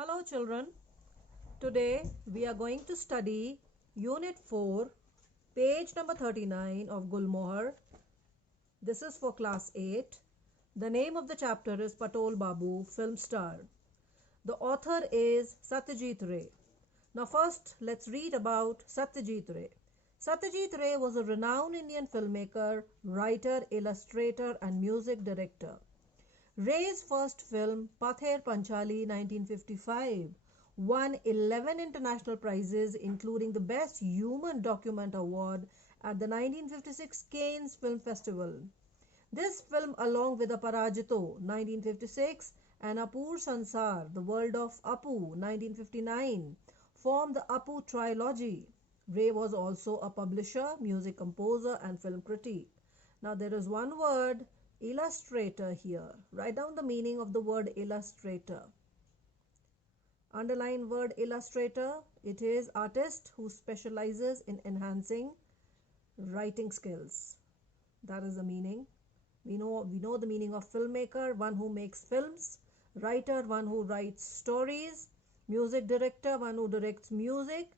Hello children, today we are going to study Unit 4, page number 39 of Gulmohar. This is for class 8. The name of the chapter is Patol Babu, film star. The author is Satyajit Ray. Now first let's read about Satyajit Ray. Satyajit Ray was a renowned Indian filmmaker, writer, illustrator and music director. Ray's first film, Pather Panchali 1955, won 11 international prizes including the Best Human Document Award at the 1956 Cannes Film Festival. This film, along with Aparajito 1956 and Apur Sansar, The World of Apu 1959, formed the Apu trilogy. Ray was also a publisher, music composer and film critic. Now there is one word, illustrator, here. Write down the meaning of the word illustrator. Underline word illustrator. It is artist who specializes in enhancing writing skills. That is the meaning. We know the meaning of filmmaker, one who makes films, writer, one who writes stories, music director, one who directs music,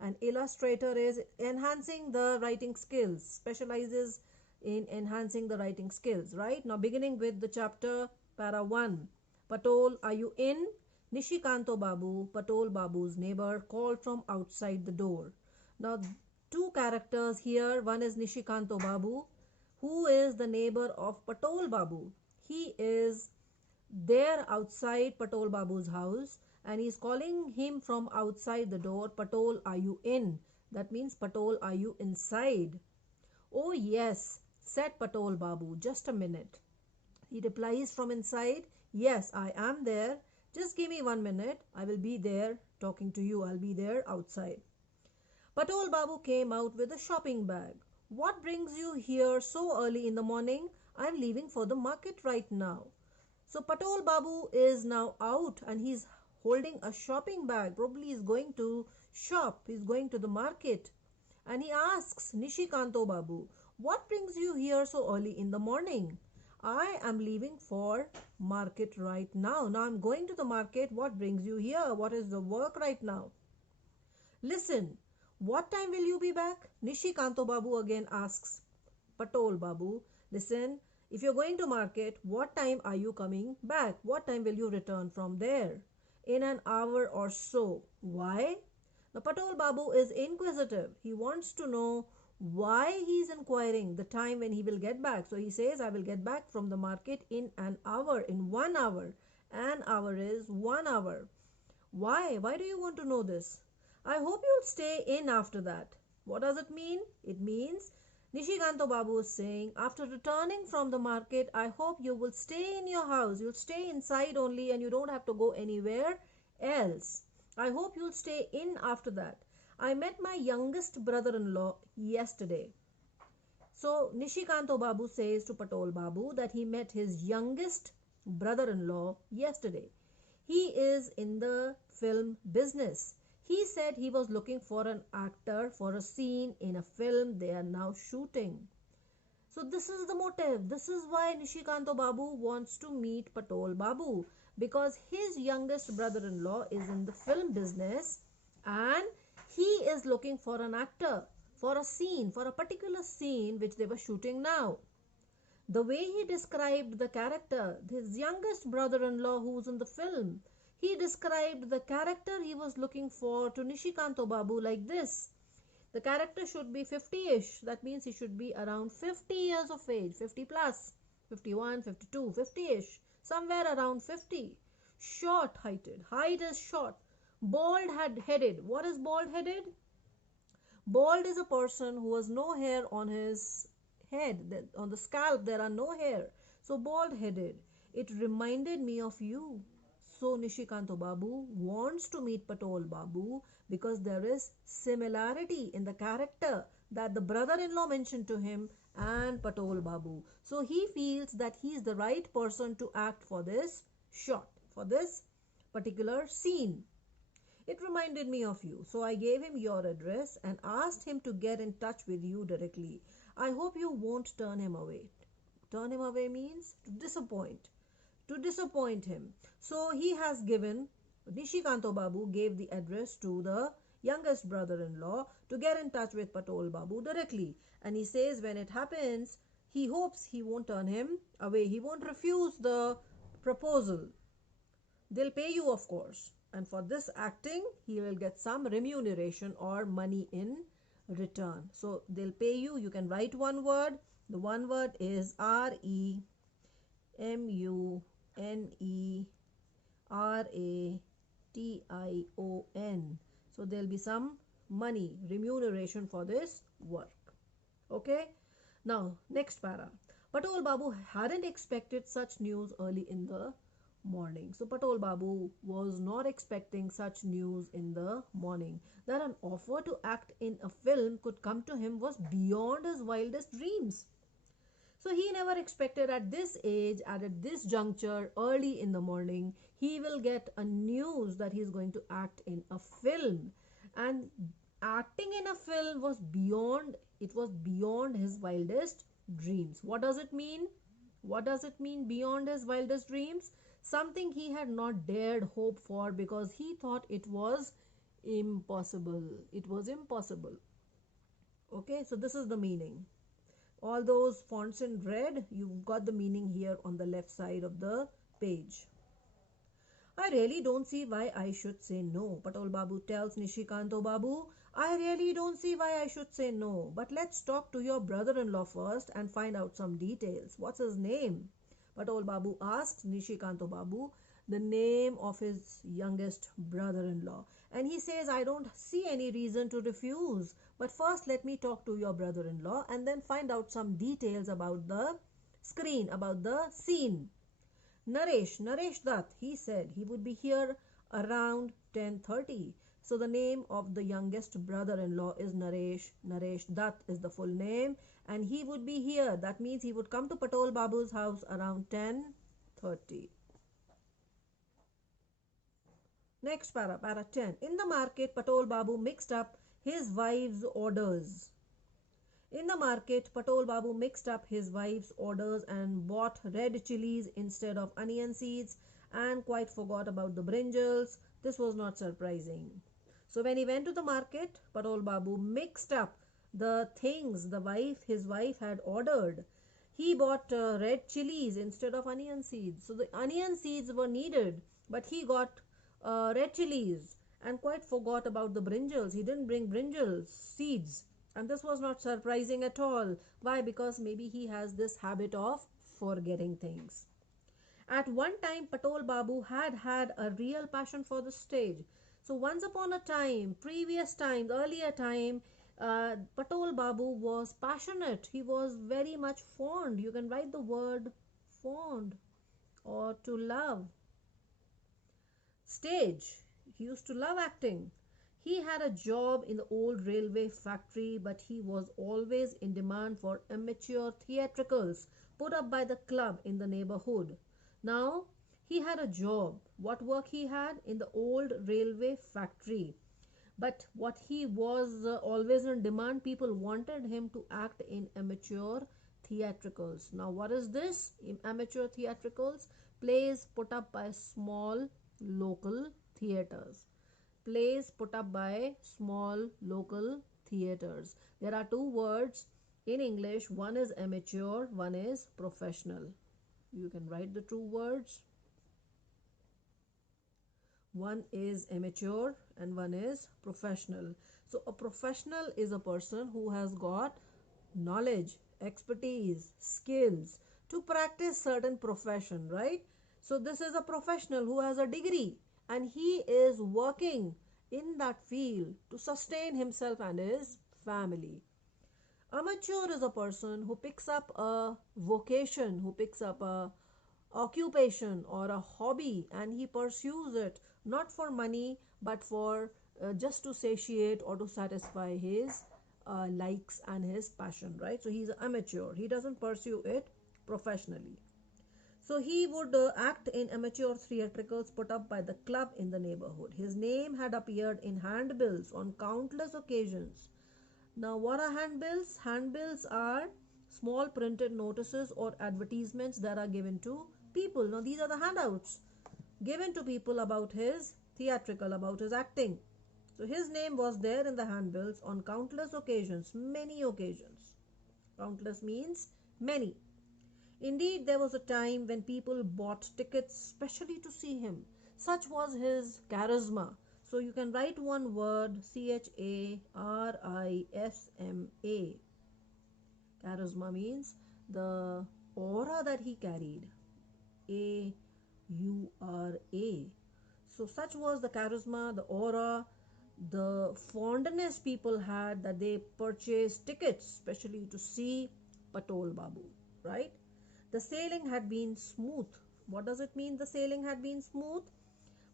and illustrator is enhancing the writing skills, specializes in enhancing the writing skills, right? Now beginning with the chapter, para 1. Patol, are you in? Nishikanto Babu, Patol Babu's neighbor, called from outside the door. Now two characters here. One is Nishikanto Babu, who is the neighbor of Patol Babu. He is there outside Patol Babu's house and he is calling him from outside the door. Patol, are you in? That means, Patol, are you inside? Oh yes, said Patol Babu, just a minute. He replies from inside, yes, I am there. Just give me 1 minute. I will be there talking to you. I'll be there outside. Patol Babu came out with a shopping bag. What brings you here so early in the morning? I'm leaving for the market right now. So Patol Babu is now out and he's holding a shopping bag. Probably he's going to shop. He's going to the market. And he asks Nishikanto Babu, what brings you here so early in the morning? I am leaving for market right now. Now I'm going to the market. What brings you here? What is the work right now? Listen, what time will you be back? Nishikanto Babu again asks Patol Babu. Listen, if you're going to market, what time are you coming back? What time will you return from there? In an hour or so. Why? Now Patol Babu is inquisitive. He wants to know why he's inquiring the time when he will get back. So he says, I will get back from the market in an hour, in 1 hour. An hour is 1 hour. Why? Why do you want to know this? I hope you'll stay in after that. What does it mean? It means Nishikanto Babu is saying, after returning from the market, I hope you will stay in your house. You'll stay inside only and you don't have to go anywhere else. I hope you'll stay in after that. I met my youngest brother-in-law yesterday. So Nishikanto Babu says to Patol Babu that he met his youngest brother-in-law yesterday. He is in the film business. He said he was looking for an actor for a scene in a film they are now shooting. So this is the motive. This is why Nishikanto Babu wants to meet Patol Babu, because his youngest brother-in-law is in the film business and he is looking for an actor for a scene, for a particular scene which they were shooting now. The way he described the character, his youngest brother-in-law who's in the film, he described the character he was looking for to Nishikanto Babu like this. The character should be 50-ish. That means he should be around 50 years of age, 50 plus, 51, 52, 50-ish, somewhere around 50. Short-heighted. Height is short. Bald-headed. What is bald-headed? Bald is a person who has no hair on his head. On the scalp there are no hair. So bald-headed. It reminded me of you. So Nishikanto Babu wants to meet Patol Babu because there is similarity in the character that the brother-in-law mentioned to him and Patol Babu. So he feels that he is the right person to act for this shot, for this particular scene. It reminded me of you. So I gave him your address and asked him to get in touch with you directly. I hope you won't turn him away. Turn him away means to disappoint him. So he has given Nishikanto Babu gave the address to the youngest brother-in-law to get in touch with Patol Babu directly. And he says when it happens, he hopes he won't turn him away. He won't refuse the proposal. They'll pay you, of course. And for this acting, he will get some remuneration or money in return. So they'll pay you. You can write one word. The one word is REMUNERATION. So there'll be some money, remuneration for this work. Okay. Now, next para. Patol Babu hadn't expected such news early in the morning. So Patol Babu was not expecting such news in the morning. That an offer to act in a film could come to him was beyond his wildest dreams. So he never expected at this age, at this juncture, early in the morning, he will get a news that he is going to act in a film. And acting in a film was beyond his wildest dreams. What does it mean? What does it mean beyond his wildest dreams? Something he had not dared hope for because he thought it was impossible. It was impossible. Okay, so this is the meaning. All those fonts in red, you've got the meaning here on the left side of the page. I really don't see why I should say no. Patol Babu tells Nishikanto Babu, I really don't see why I should say no. But let's talk to your brother-in-law first and find out some details. What's his name? Patol Babu asks Nishikanto Babu the name of his youngest brother-in-law. And he says, I don't see any reason to refuse. But first let me talk to your brother-in-law and then find out some details about the screen, about the scene. Naresh Dutt, he said he would be here around 10:30. So the name of the youngest brother-in-law is Naresh Dutt is the full name, and he would be here. That means he would come to Patol Babu's house around 10:30. Next para 10. In the market, Patol Babu mixed up his wife's orders. In the market, Patol Babu mixed up his wife's orders and bought red chilies instead of onion seeds and quite forgot about the brinjals. This was not surprising. So when he went to the market, Patol Babu mixed up the things his wife had ordered. He bought red chilies instead of onion seeds. So the onion seeds were needed, but he got red chilies and quite forgot about the brinjals. He didn't bring brinjal seeds. And this was not surprising at all. Why? Because maybe he has this habit of forgetting things. At one time, Patol Babu had a real passion for the stage. So once upon a time, earlier time, Patol Babu was passionate. He was very much fond. You can write the word fond or to love. Stage. He used to love acting. He had a job in the old railway factory, but he was always in demand for amateur theatricals put up by the club in the neighborhood. Now, he had a job. What work he had? In the old railway factory. But what he was always in demand, people wanted him to act in amateur theatricals. Now, what is this? In amateur theatricals, plays put up by small local theaters. Plays put up by small local theaters. There are two words in English. One is amateur, one is professional. You can write the two words. One is amateur and one is professional. So a professional is a person who has got knowledge, expertise, skills to practice certain profession, right? So this is a professional who has a degree and he is working in that field to sustain himself and his family. Amateur is a person who picks up a vocation, who picks up a occupation or a hobby and he pursues it not for money but for just to satiate or to satisfy his likes and his passion, right? So he's an amateur. He doesn't pursue it professionally. So he would act in amateur theatricals put up by the club in the neighborhood. His name had appeared in handbills on countless occasions. Now, what are handbills? Handbills are small printed notices or advertisements that are given to people. Now, these are the handouts given to people about his theatrical about his acting. So his name was there in the handbills on countless occasions, many occasions. Countless means many. Indeed, there was a time when people bought tickets specially to see him. Such was his charisma. So you can write one word, charisma. Charisma means the aura that he carried. Aura. So such was the charisma, the aura, the fondness people had that they purchased tickets specially to see Patol Babu, right? The sailing had been smooth. What does it mean the sailing had been smooth?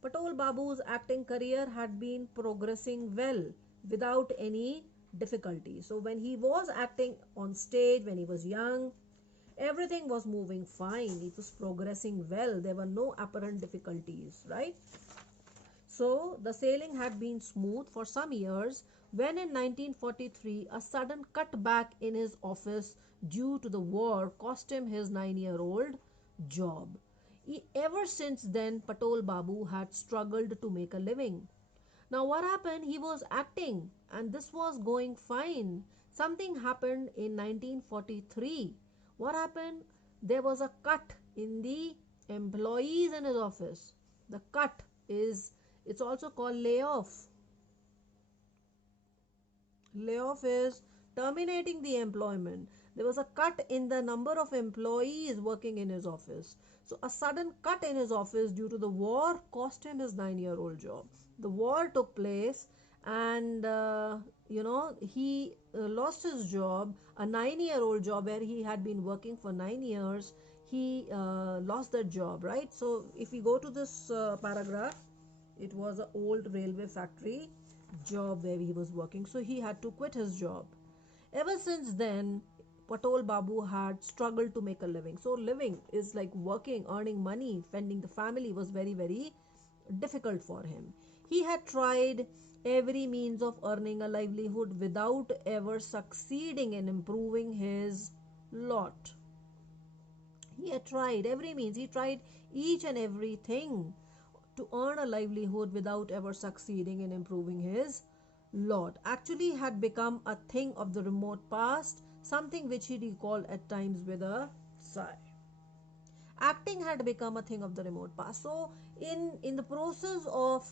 Patol Babu's acting career had been progressing well without any difficulty. So when he was acting on stage, when he was young, everything was moving fine. It was progressing well. There were no apparent difficulties, right? So the sailing had been smooth for some years when in 1943 a sudden cutback in his office due to the war cost him his 9-year-old job. Ever since then, Patol Babu had struggled to make a living. Now, what happened? He was acting and this was going fine. Something happened in 1943. What happened? There was a cut in the employees in his office. The cut is, it's also called layoff. Layoff is terminating the employment. There was a cut in the number of employees working in his office. So a sudden cut in his office due to the war cost him his 9-year-old job. The war took place and he lost his job, a 9-year-old job where he had been working for 9 years. He lost that job, right? So if we go to this paragraph, it was an old railway factory job where he was working, so he had to quit his job. Ever since then, Patol Babu had struggled to make a living. So living is like working, earning money, fending the family was very, very difficult for him. He had tried every means of earning a livelihood without ever succeeding in improving his lot. He had tried every means, he tried each and everything to earn a livelihood without ever succeeding in improving his lot. Actually had become a thing of the remote past, something which he recalled at times with a sigh. Acting had become a thing of the remote past. So in the process of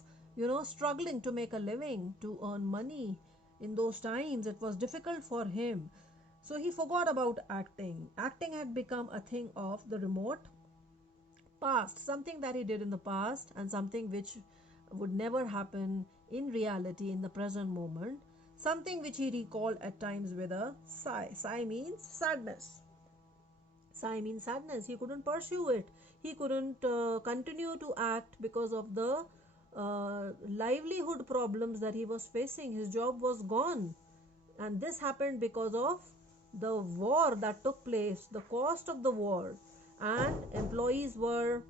struggling to make a living, to earn money, in those times it was difficult for him. So he forgot about acting. Acting had become a thing of the remote past, something that he did in the past and something which would never happen in reality in the present moment, something which he recalled at times with a sigh. Sigh means sadness. Sigh means sadness. He couldn't pursue it. He couldn't continue to act because of the livelihood problems that he was facing. His job was gone, and this happened because of the war that took place, the cost of the war, and employees were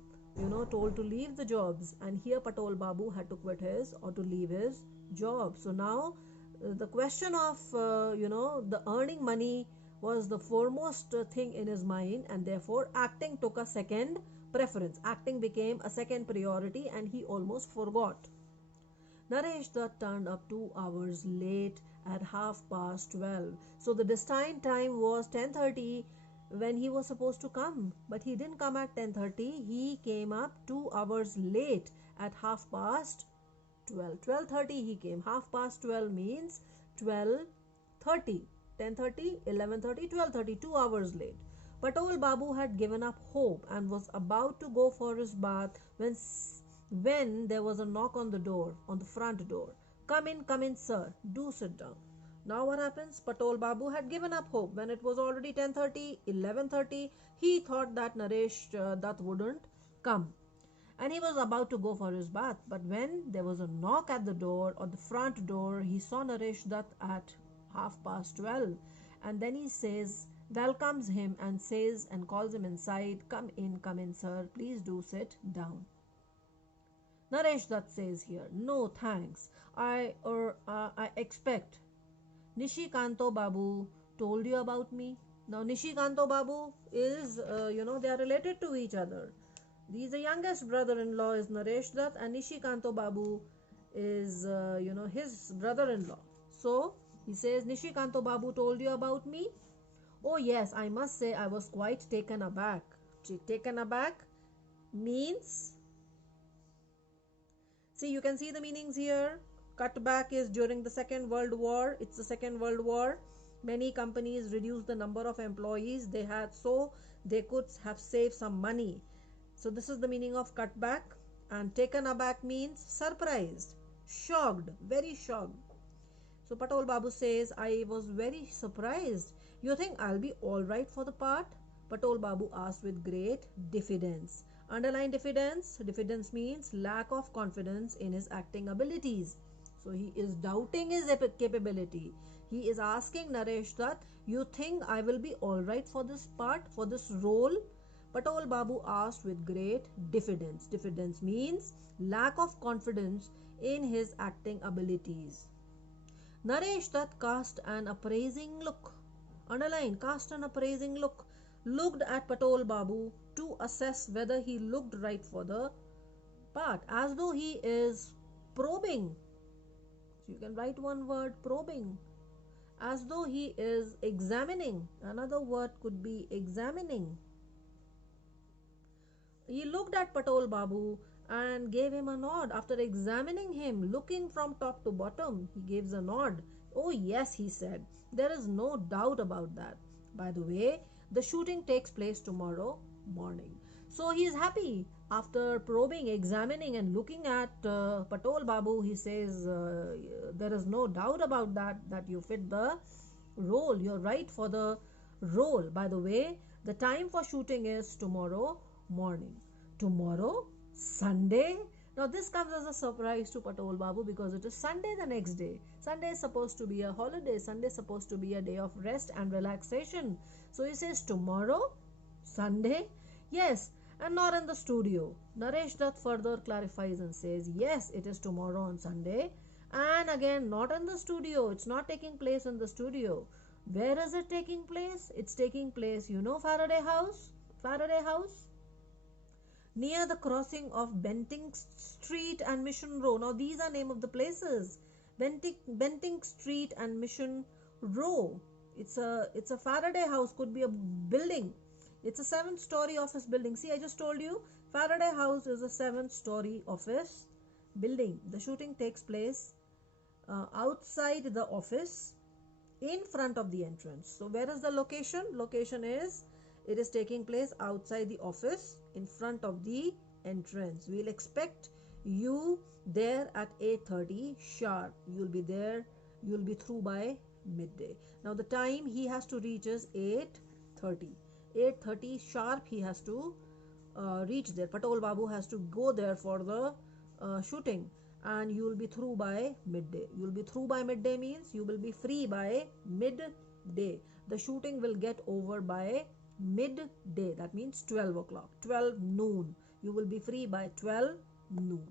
told to leave the jobs, and here Patol Babu had to quit his or to leave his job. So now the question of the earning money was the foremost thing in his mind, and therefore acting took a second preference. Acting became a second priority and he almost forgot. Naresh Dutt turned up 2 hours late at 12:30. So the destined time was 10:30 when he was supposed to come, but he didn't come at 10:30. He came up 2 hours late at 12:30. 12:30 he came. 12:30 means 12:30. 10:30, 11:30, 12:30, 2 hours late. Patol Babu had given up hope and was about to go for his bath when there was a knock on the door, on the front door. Come in, sir. Do sit down. Now what happens? Patol Babu had given up hope. When it was already 10:30, 11:30, he thought that Naresh Dutt wouldn't come. And he was about to go for his bath. But when there was a knock at the door, or the front door, he saw Naresh Dutt at 12:30. And then he welcomes him and says and calls him inside. Come in, sir. Please do sit down. Naresh Dutt says here, no thanks. I expect Nishikanto Babu told you about me. Now Nishikanto Babu is, they are related to each other. The youngest brother-in-law is Naresh Dutt, and Nishikanto Babu is, his brother-in-law. So he says, Nishikanto Babu told you about me? Oh yes, I must say I was quite taken aback. Taken aback means, see, you can see the meanings here. Cutback is during the Second World War. It's the Second World War. Many companies reduced the number of employees they had so they could have saved some money. So this is the meaning of cutback. And taken aback means surprised, shocked, very shocked. So Patol Babu says, I was very surprised. You think I'll be alright for the part? Patol Babu asked with great diffidence. Underline diffidence. Diffidence means lack of confidence in his acting abilities. So he is doubting his capability. He is asking Naresh Dutt, you think I will be alright for this part, for this role? Patol Babu asked with great diffidence. Diffidence means lack of confidence in his acting abilities. Naresh Dutt cast an appraising look. Underline, cast an appraising look. Looked at Patol Babu to assess whether he looked right for the part, as though he is probing. So you can write one word, probing. As though he is examining. Another word could be examining. He looked at Patol Babu and gave him a nod. After examining him, looking from top to bottom, he gives a nod. Oh yes, he said. There is no doubt about that. By the way, the shooting takes place tomorrow morning. So he is happy. After probing, examining and looking at Patol Babu, he says, there is no doubt about that you fit the role. You're right for the role. By the way, the time for shooting is tomorrow morning. Tomorrow? Sunday? Now this comes as a surprise to Patol Babu because it is Sunday the next day. Sunday is supposed to be a holiday. Sunday is supposed to be a day of rest and relaxation. So he says tomorrow? Sunday? Yes, and not in the studio. Naresh Dutt further clarifies and says, yes, it is tomorrow on Sunday. And again, not in the studio. It's not taking place in the studio. Where is it taking place? It's taking place, you know, Faraday House? Faraday House? Near the crossing of Bentinck Street and Mission Row. Now these are name of the places. Bentinck Street and Mission Row. It's a Faraday House, could be a building. It's a 7-story office building. See, I just told you Faraday House is a 7-story office building. The shooting takes place outside the office in front of the entrance. So where is the location? Location is, it is taking place outside the office in front of the entrance. We'll expect you there at 8:30 sharp. You'll be there. You'll be through by midday. Now the time he has to reach is 8:30. 8:30 sharp he has to reach there. Patol Babu has to go there for the shooting, and you will be through by midday. You will be through by midday means you will be free by midday. The shooting will get over by midday. That means 12 o'clock, 12 noon. You will be free by 12 noon.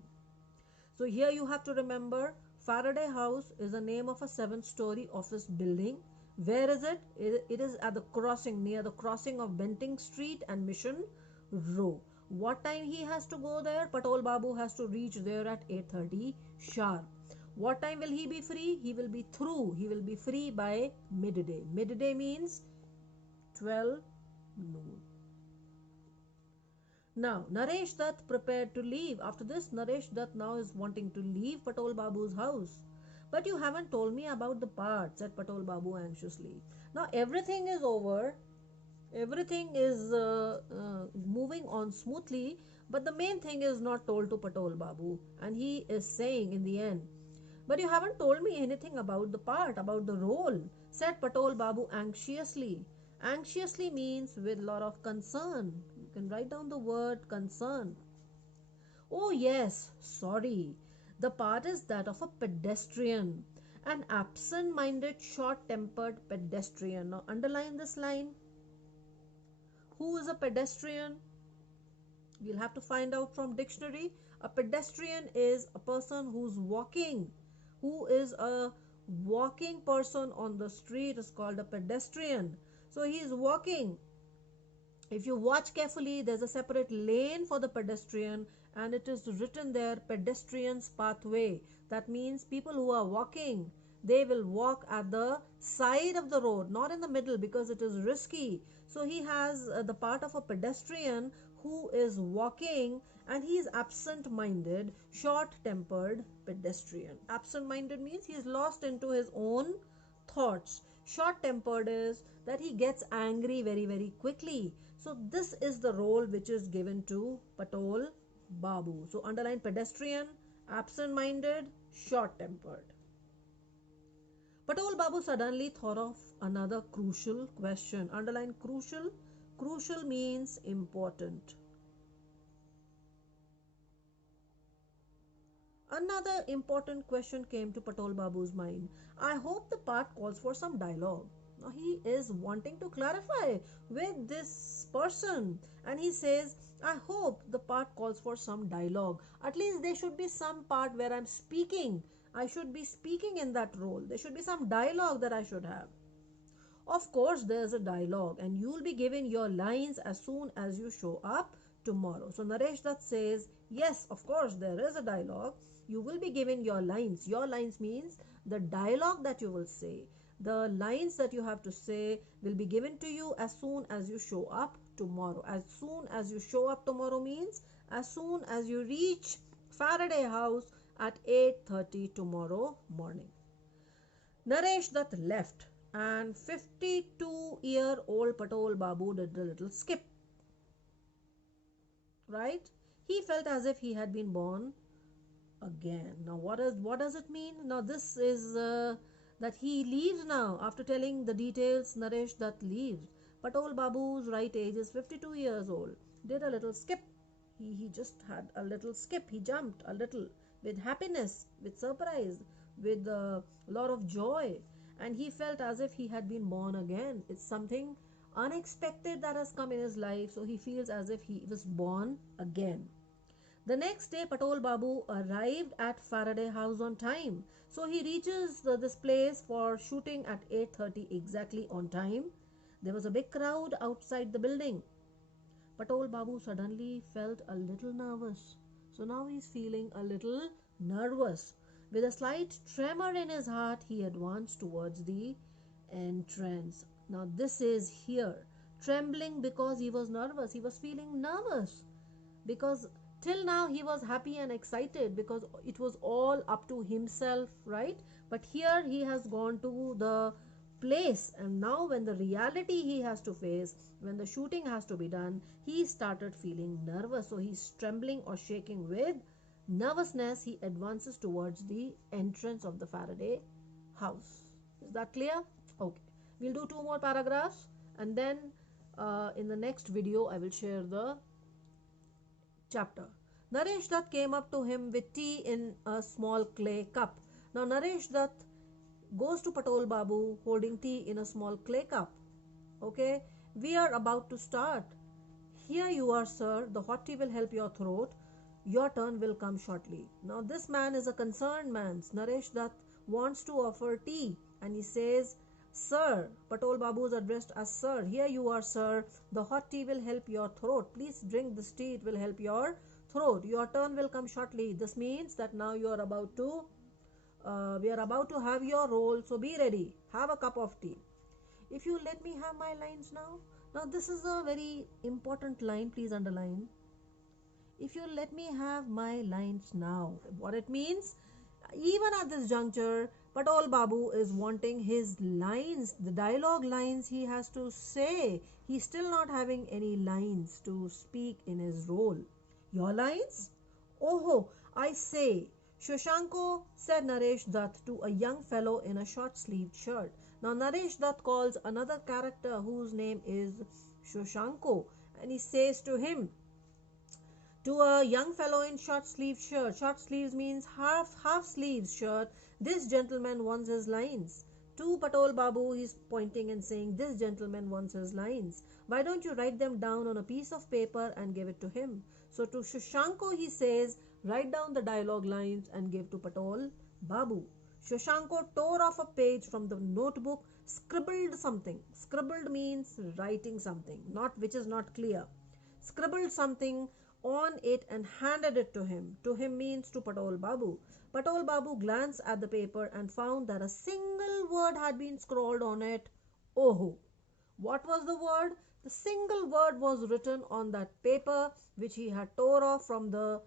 So here you have to remember Faraday House is the name of a 7-story office building. Where is it? It is at the crossing, near the crossing of Bentinck Street and Mission Row. What time he has to go there? Patol Babu has to reach there at 8:30 sharp. What time will he be free? He will be through. He will be free by midday. Midday means 12 noon. Now, Naresh Dutt prepared to leave. After this, Naresh Dutt now is wanting to leave Patol Babu's house. But you haven't told me about the part, said Patol Babu anxiously. Now, everything is over. Everything is moving on smoothly. But the main thing is not told to Patol Babu. And he is saying in the end, but you haven't told me anything about the part, about the role, said Patol Babu anxiously. Anxiously means with a lot of concern. You can write down the word concern. Oh yes, sorry. The part is that of a pedestrian. An absent-minded, short-tempered pedestrian. Now underline this line. Who is a pedestrian? You'll have to find out from dictionary. A pedestrian is a person who's walking. Who is a walking person on the street is called a pedestrian. So he is walking. If you watch carefully, there's a separate lane for the pedestrian, and it is written there, pedestrian's pathway. That means people who are walking, they will walk at the side of the road, not in the middle, because it is risky. So he has the part of a pedestrian who is walking, and he is absent minded, short tempered pedestrian. Absent minded means he is lost into his own thoughts. Short tempered is that he gets angry very, very quickly. So this is the role which is given to Patol Babu. So underline pedestrian, absent minded, short tempered. Patol Babu suddenly thought of another crucial question. Underline crucial. Crucial means important. Another important question came to Patol Babu's mind. I hope the part calls for some dialogue. Now he is wanting to clarify with this person, and he says, I hope the part calls for some dialogue. At least there should be some part where I'm speaking. I should be speaking in that role. There should be some dialogue that I should have. Of course, there's a dialogue, and you'll be given your lines as soon as you show up tomorrow. So Naresh Dutt says, yes, of course, there is a dialogue. You will be given your lines. Your lines means the dialogue that you will say. The lines that you have to say will be given to you as soon as you show up tomorrow. As soon as you show up tomorrow means as soon as you reach Faraday House at 8:30 tomorrow morning. Naresh Dutt left, and 52-year-old Patol Babu did a little skip. Right? He felt as if he had been born again. Now what does it mean? Now this is that he leaves now. After telling the details, Naresh Dutt leaves. Patol Babu's right age is 52 years old. Did a little skip. He just had a little skip. He jumped a little with happiness, with surprise, with a lot of joy, and he felt as if he had been born again. It's something unexpected that has come in his life, so he feels as if he was born again. The next day, Patol Babu arrived at Faraday House on time. So he reaches this place for shooting at 8:30 exactly on time. There was a big crowd outside the building. Patol Babu suddenly felt a little nervous. So now he's feeling a little nervous. With a slight tremor in his heart, he advanced towards the entrance. Now this is here. Trembling because he was nervous. He was feeling nervous because till now he was happy and excited because it was all up to himself, right? But here he has gone to the place, and now when the reality he has to face, when the shooting has to be done, he started feeling nervous. So he's trembling or shaking with nervousness. He advances towards the entrance of the Faraday house. Is that clear? Okay, we'll do two more paragraphs, and then in the next video I will share the chapter. Naresh Dutt came up to him with tea in a small clay cup. Now Naresh Dutt goes to Patol Babu holding tea in a small clay cup. Okay, we are about to start. Here you are, sir. The hot tea will help your throat. Your turn will come shortly. Now this man is a concerned man. Naresh Dutt wants to offer tea, and he says, Sir, Patol Babu is addressed as Sir. Here you are, sir. The hot tea will help your throat. Please drink this tea. It will help your throat. Your turn will come shortly. This means that now you are about to, we are about to have your role. So be ready. Have a cup of tea. If you let me have my lines now. Now this is a very important line. Please underline. If you let me have my lines now. What it means? Even at this juncture, Patol Babu is wanting his lines, the dialogue lines he has to say. He's still not having any lines to speak in his role. Your lines? Oh, I say, Shoshanko, said Naresh Dutt to a young fellow in a short-sleeved shirt. Now Naresh Dutt calls another character whose name is Shoshanko, and he says to him, to a young fellow in short sleeve shirt. Short sleeves means half sleeves shirt. This gentleman wants his lines. To Patol Babu, he's pointing and saying, this gentleman wants his lines. Why don't you write them down on a piece of paper and give it to him? So to Shoshanko, he says, write down the dialogue lines and give to Patol Babu. Shoshanko tore off a page from the notebook, scribbled something. Scribbled means writing something, not which is not clear. Scribbled something on it and handed it to him. To him means to Patal Babu. Patal Babu glanced at the paper and found that a single word had been scrawled on it. Oho. What was the word? The single word was written on that paper which he had tore off from the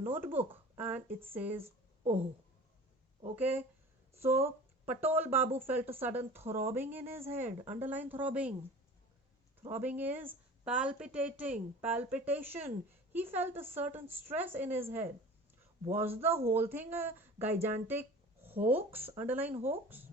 notebook, and it says oh. Okay, so Patal Babu felt a sudden throbbing in his head. Underline throbbing. Throbbing is palpitating, palpitation. He felt a certain stress in his head. Was the whole thing a gigantic hoax? Underline hoax.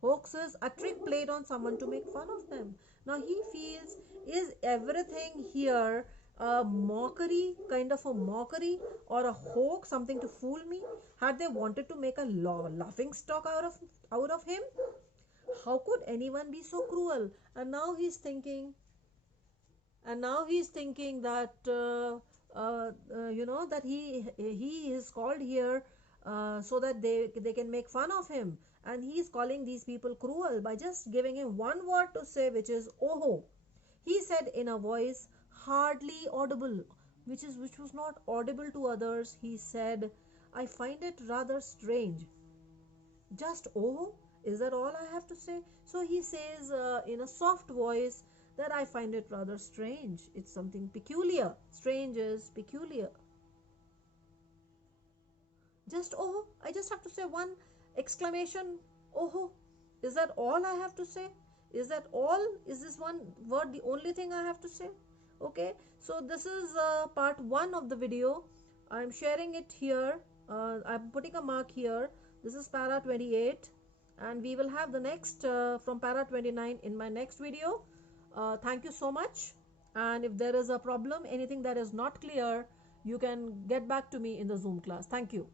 Hoax is a trick played on someone to make fun of them. Now he feels, is everything here a mockery, kind of a mockery, or a hoax, something to fool me? Had they wanted to make a laughing stock out of him? How could anyone be so cruel? And now he's thinking, that that he is called here so that they can make fun of him, and he is calling these people cruel by just giving him one word to say, which is oh. He said in a voice hardly audible, which was not audible to others. He said, I find it rather strange. Just oh, is that all I have to say? So he says in a soft voice that I find it rather strange. It's something peculiar. Strange is peculiar. Just oh, I just have to say one exclamation. Oh, is that all I have to say? Is that all? Is this one word the only thing I have to say? Okay, so this is part 1 of the video. I'm sharing it here. I'm putting a mark here. This is para 28, and we will have the next from para 29 in my next video. Thank you so much, and if there is a problem, anything that is not clear, you can get back to me in the Zoom class. Thank you.